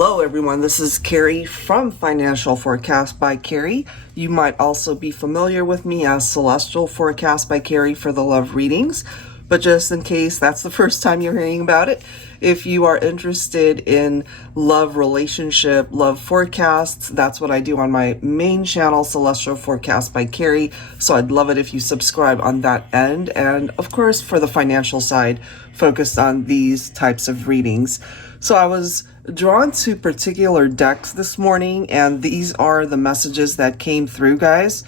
Hello everyone, this is Carrie from Financial Forecast by Carrie. You might also be familiar with me as Celestial Forecast by Carrie for the love readings, but just in case that's the first time you're hearing about it, if you are interested in love relationship, love forecasts, that's what I do on my main channel, Celestial Forecast by Carrie. So I'd love it if you subscribe on that end. And of course, for the financial side, focused on these types of readings. So I was drawn to particular decks this morning, and these are the messages that came through, guys.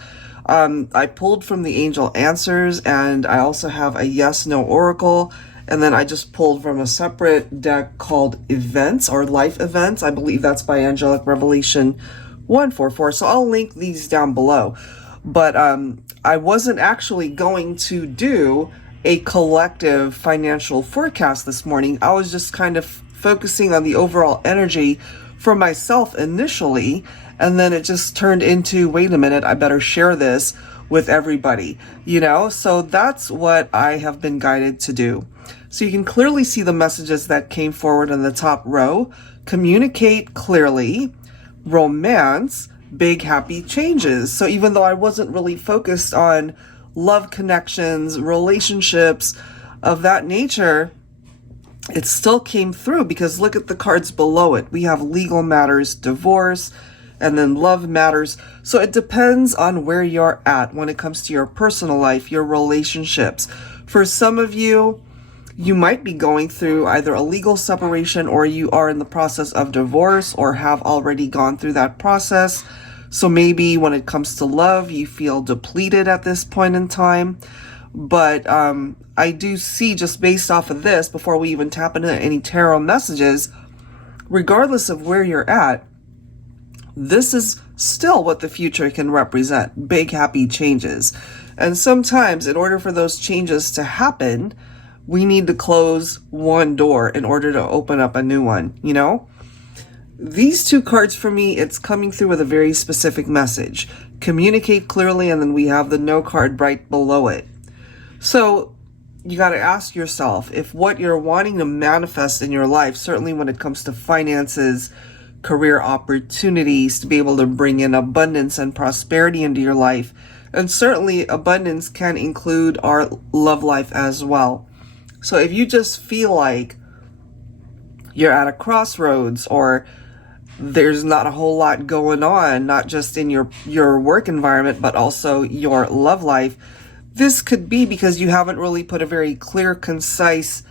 I pulled from the Angel Answers, and I also have a yes/no oracle, and then I just pulled from a separate deck called Events or Life Events. I believe that's by Angelic Revelation 144. So I'll link these down below. But I wasn't actually going to do a collective financial forecast this morning. I was just kind of focusing on the overall energy for myself initially, and then it just turned into, wait a minute, I better share this with everybody, so that's what I have been guided to do. So you can clearly see the messages that came forward in the top row: communicate clearly, romance, big happy changes. So even though I wasn't really focused on love connections, relationships of that nature, it still came through, because look at the cards below it. We have legal matters, divorce, and then love matters. So it depends on where you're at when it comes to your personal life, your relationships. For some of you, you might be going through either a legal separation, or you are in the process of divorce, or have already gone through that process. So maybe when it comes to love, you feel depleted at this point in time. But I do see, just based off of this, before we even tap into any tarot messages, regardless of where you're at, this is still what the future can represent: big happy changes. And sometimes in order for those changes to happen, we need to close one door in order to open up a new one, These two cards for me, it's coming through with a very specific message. Communicate clearly, and then we have the no card right below it. So you got to ask yourself if what you're wanting to manifest in your life, certainly when it comes to finances, career opportunities, to be able to bring in abundance and prosperity into your life, and certainly abundance can include our love life as well. So if you just feel like you're at a crossroads, or there's not a whole lot going on, not just in your work environment, but also your love life, this could be because you haven't really put a very clear, concise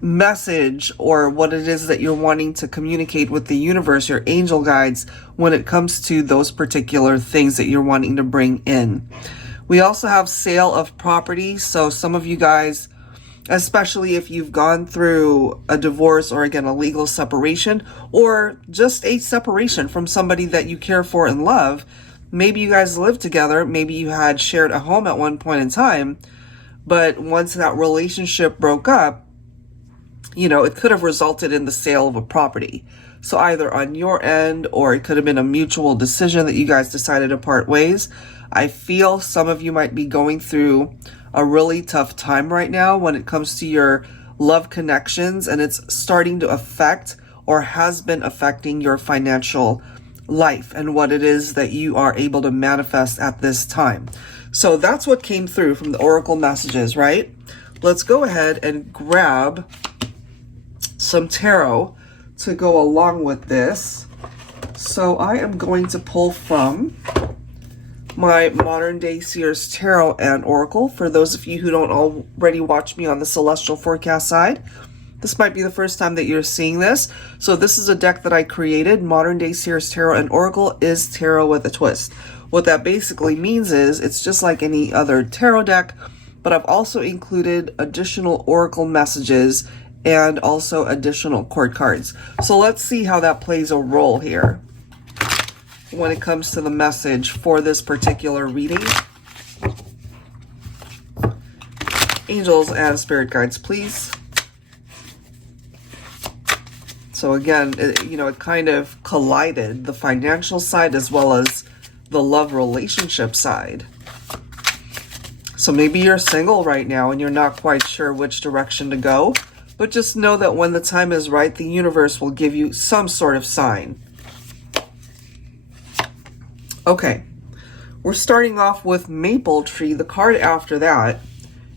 message, or what it is that you're wanting to communicate with the universe, your angel guides, when it comes to those particular things that you're wanting to bring in. We also have sale of property. So some of you guys, especially if you've gone through a divorce, or again, a legal separation, or just a separation from somebody that you care for and love. Maybe you guys lived together, maybe you had shared a home at one point in time, but once that relationship broke up, it could have resulted in the sale of a property. So either on your end, or it could have been a mutual decision that you guys decided to part ways. I feel some of you might be going through a really tough time right now when it comes to your love connections, and it's starting to affect, or has been affecting, your financial life and what it is that you are able to manifest at this time. So that's what came through from the oracle messages, right? Let's go ahead and grab some tarot to go along with this. So I am going to pull from my modern day Seer's Tarot and Oracle. For those of you who don't already watch me on the Celestial Forecast side, this might be the first time that you're seeing this. So this is a deck that I created. Modern day Seer's Tarot and Oracle is tarot with a twist. What that basically means is it's just like any other tarot deck, but I've also included additional oracle messages and also additional court cards. So let's see how that plays a role here when it comes to the message for this particular reading. Angels and spirit guides, please. So again, it kind of collided, the financial side as well as the love relationship side. So maybe you're single right now and you're not quite sure which direction to go. But just know that when the time is right, the universe will give you some sort of sign. Okay, we're starting off with Maple Tree. The card after that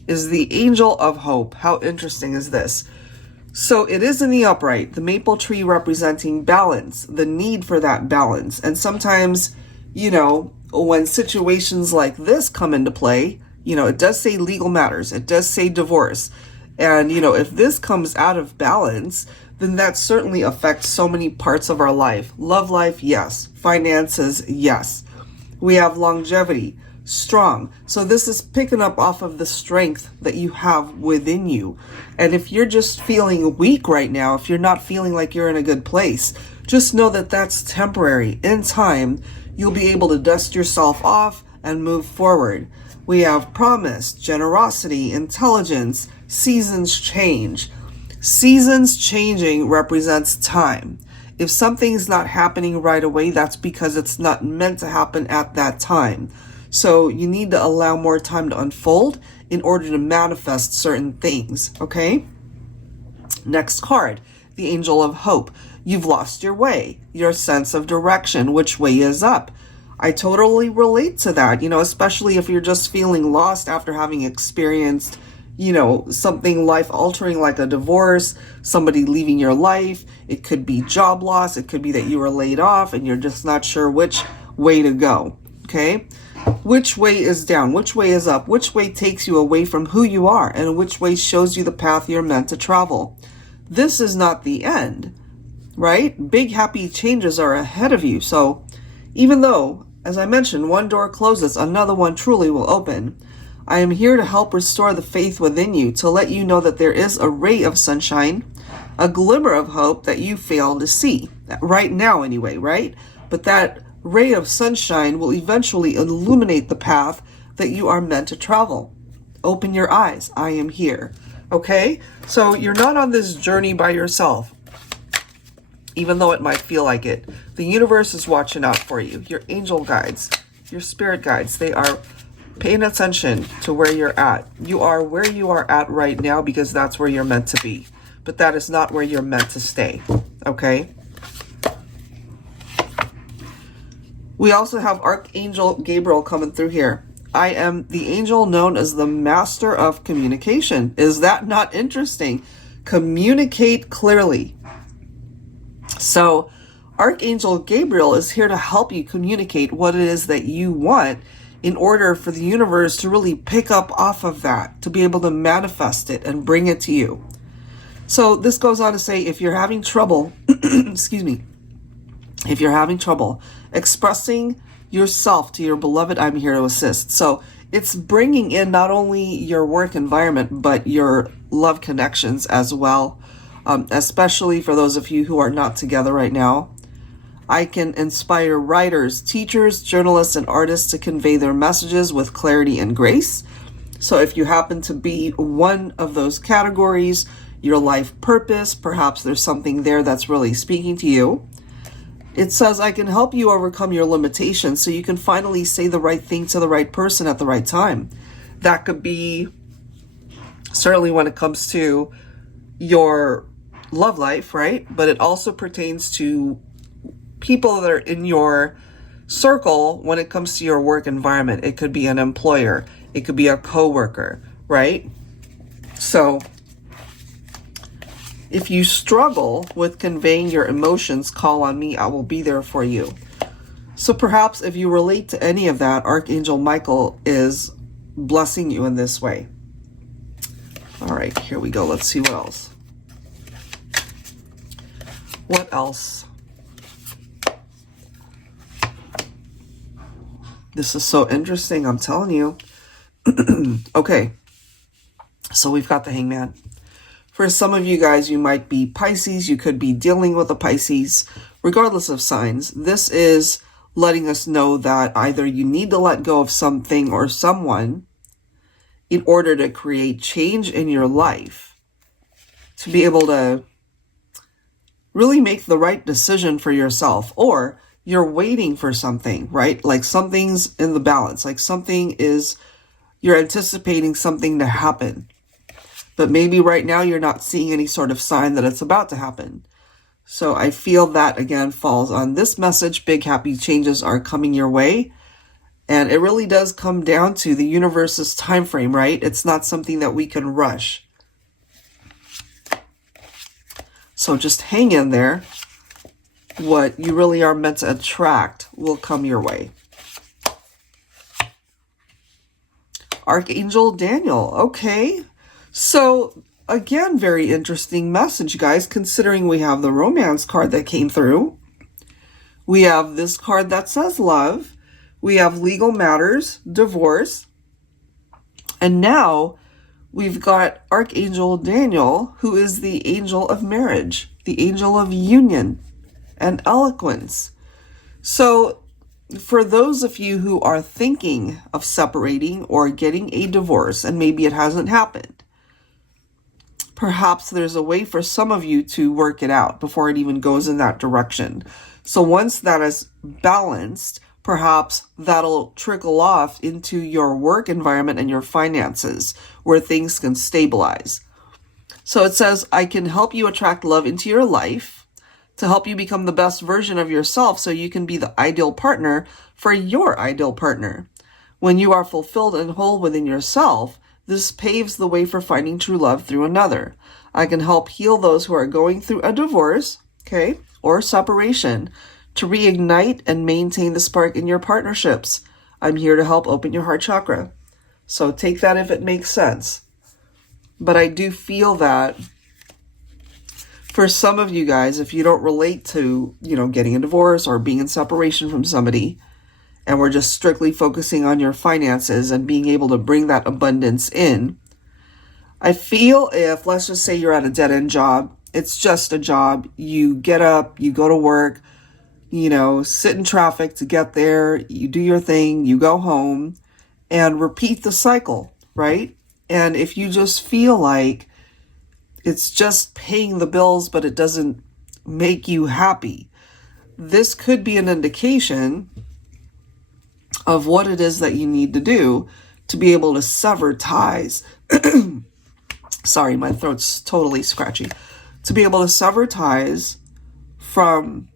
is the Angel of Hope. How interesting is this? So it is in the upright, the maple tree representing balance, the need for that balance. And sometimes, you know, when situations like this come into play, you know, it does say legal matters, it does say divorce. And, you know, if this comes out of balance, then that certainly affects so many parts of our life. Love life, yes. Finances, yes. We have longevity, strong. So this is picking up off of the strength that you have within you. And if you're just feeling weak right now, if you're not feeling like you're in a good place, just know that that's temporary. In time, you'll be able to dust yourself off and move forward. We have promise, generosity, intelligence, seasons change. Seasons changing represents time. If something's not happening right away, that's because it's not meant to happen at that time. So you need to allow more time to unfold in order to manifest certain things, okay? Next card, the Angel of Hope. You've lost your way, your sense of direction, which way is up. I totally relate to that, you know, especially if you're just feeling lost after having experienced, you know, something life-altering like a divorce, somebody leaving your life. It could be job loss. It could be that you were laid off and you're just not sure which way to go, okay? Which way is down? Which way is up? Which way takes you away from who you are? And which way shows you the path you're meant to travel? This is not the end, right? Big happy changes are ahead of you. So even though, as I mentioned, one door closes, another one truly will open. I am here to help restore the faith within you, to let you know that there is a ray of sunshine, a glimmer of hope that you fail to see. Right now anyway, right? But that ray of sunshine will eventually illuminate the path that you are meant to travel. Open your eyes. I am here. Okay? So you're not on this journey by yourself, even though it might feel like it. The universe is watching out for you. Your angel guides, your spirit guides, they are paying attention to where you're at. You are where you are at right now because that's where you're meant to be. But that is not where you're meant to stay. Okay? We also have Archangel Gabriel coming through here. I am the angel known as the master of communication. Is that not interesting? Communicate clearly. So Archangel Gabriel is here to help you communicate what it is that you want in order for the universe to really pick up off of that, to be able to manifest it and bring it to you. So this goes on to say, if you're having trouble, excuse me, if you're having trouble expressing yourself to your beloved, I'm here to assist. So it's bringing in not only your work environment, but your love connections as well, especially for those of you who are not together right now. I can inspire writers, teachers, journalists, and artists to convey their messages with clarity and grace. So if you happen to be one of those categories, your life purpose, perhaps there's something there that's really speaking to you. It says, I can help you overcome your limitations so you can finally say the right thing to the right person at the right time. That could be certainly when it comes to your love life, right? But it also pertains to people that are in your circle when it comes to your work environment. It could be an employer. It could be a coworker, right? So if you struggle with conveying your emotions, call on me. I will be there for you. So perhaps if you relate to any of that, Archangel Michael is blessing you in this way. All right, here we go. Let's see what else. What else? This is so interesting, I'm telling you. Okay, so we've got the Hangman. For some of you guys, you might be Pisces. You could be dealing with a Pisces. Regardless of signs, this is letting us know that either you need to let go of something or someone in order to create change in your life, to be able to really make the right decision for yourself, or you're waiting for something, right? Like something's in the balance, like something is, you're anticipating something to happen. But maybe right now you're not seeing any sort of sign that it's about to happen. So I feel that, again, falls on this message. Big happy changes are coming your way. And it really does come down to the universe's time frame, right? It's not something that we can rush. So just hang in there. What you really are meant to attract will come your way. Archangel Daniel. Okay. So again, very interesting message, guys, considering we have the romance card that came through. We have this card that says love. We have legal matters, divorce. And now we've got Archangel Daniel, who is the angel of marriage, the angel of union and eloquence. So for those of you who are thinking of separating or getting a divorce, and maybe it hasn't happened, perhaps there's a way for some of you to work it out before it even goes in that direction. So once that is balanced, perhaps that'll trickle off into your work environment and your finances, where things can stabilize. So it says, I can help you attract love into your life to help you become the best version of yourself so you can be the ideal partner for your ideal partner. When you are fulfilled and whole within yourself, this paves the way for finding true love through another. I can help heal those who are going through a divorce, okay, or separation, to reignite and maintain the spark in your partnerships. I'm here to help open your heart chakra. So take that if it makes sense. But I do feel that for some of you guys, if you don't relate to, getting a divorce or being in separation from somebody, and we're just strictly focusing on your finances and being able to bring that abundance in, I feel if, let's just say you're at a dead-end job, it's just a job, you get up, you go to work, sit in traffic to get there, you do your thing, you go home, and repeat the cycle, right? And if you just feel like it's just paying the bills, but it doesn't make you happy, this could be an indication of what it is that you need to do to be able to sever ties. Sorry, my throat's totally scratchy. To be able to sever ties from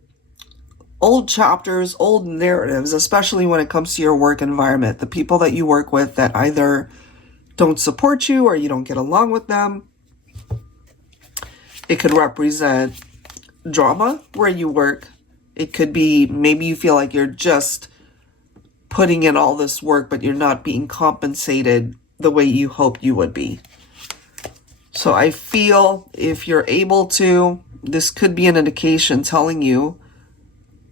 old chapters, old narratives, especially when it comes to your work environment, the people that you work with that either don't support you or you don't get along with them. It could represent drama where you work. It could be maybe you feel like you're just putting in all this work, but you're not being compensated the way you hoped you would be. So I feel if you're able to, this could be an indication telling you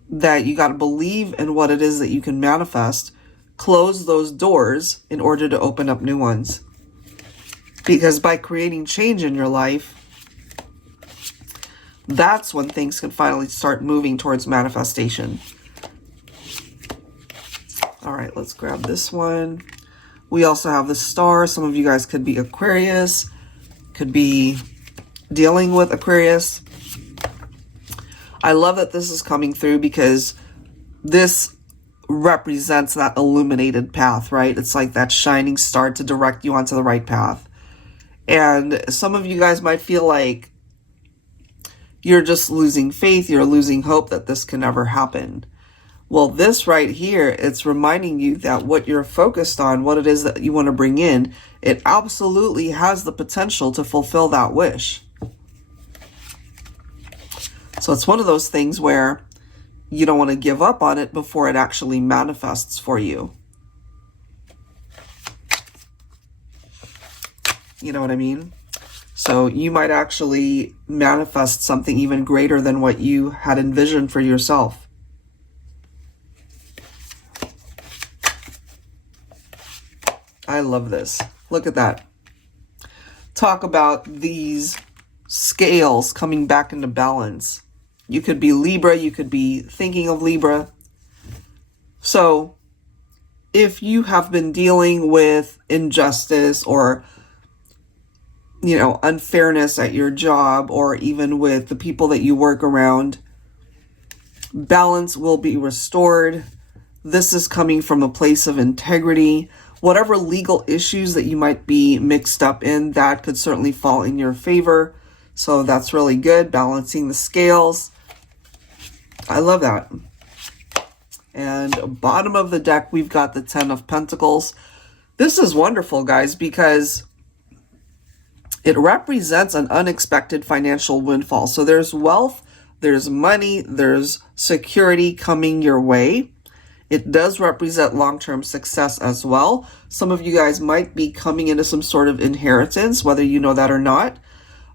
that you got to believe in what it is that you can manifest, close those doors in order to open up new ones. Because by creating change in your life, that's when things can finally start moving towards manifestation. All right, let's grab this one. We also have the star. Some of you guys could be Aquarius, could be dealing with Aquarius. I love that this is coming through because this represents that illuminated path, right? It's like that shining star to direct you onto the right path. And some of you guys might feel like you're just losing faith, you're losing hope that this can ever happen. Well, this right here, it's reminding you that what you're focused on, what it is that you want to bring in, it absolutely has the potential to fulfill that wish. So it's one of those things where you don't want to give up on it before it actually manifests for you. You know what I mean? So you might actually manifest something even greater than what you had envisioned for yourself. I love this. Look at that. Talk about these scales coming back into balance. You could be Libra, you could be thinking of Libra. So if you have been dealing with injustice or, unfairness at your job or even with the people that you work around, balance will be restored. This is coming from a place of integrity. whatever legal issues that you might be mixed up in, that could certainly fall in your favor. So that's really good, balancing the scales. I love that. And bottom of the deck, we've got the 10 of Pentacles. This is wonderful, guys, because it represents an unexpected financial windfall. So there's wealth, there's money, there's security coming your way. It does represent long-term success as well. Some of you guys might be coming into some sort of inheritance, whether you know that or not.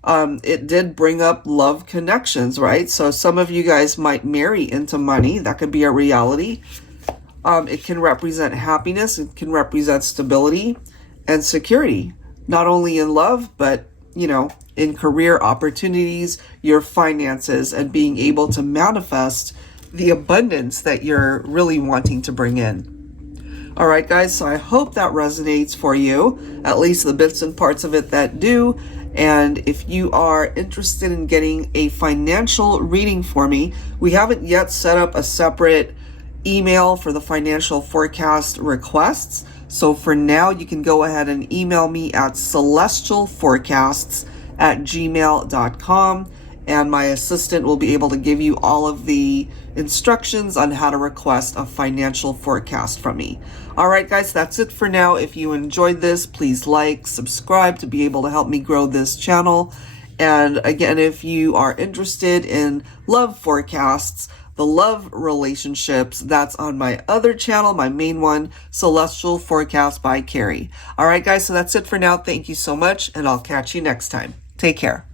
It did bring up love connections, right? So some of you guys might marry into money. That could be a reality. It can represent happiness. It can represent stability and security, not only in love, but, you know, in career opportunities, your finances, and being able to manifest the abundance that you're really wanting to bring in. All right, guys, so I hope that resonates for you, at least the bits and parts of it that do. And if you are interested in getting a financial reading for me, we haven't yet set up a separate email for the financial forecast requests. So for now, you can go ahead and email me at celestialforecasts@gmail.com. And my assistant will be able to give you all of the instructions on how to request a financial forecast from me. All right, guys, that's it for now. If you enjoyed this, please like, subscribe to be able to help me grow this channel. And again, if you are interested in love forecasts, the love relationships, that's on my other channel, my main one, Celestial Forecast by Carrie. All right, guys, so that's it for now. Thank you so much, and I'll catch you next time. Take care.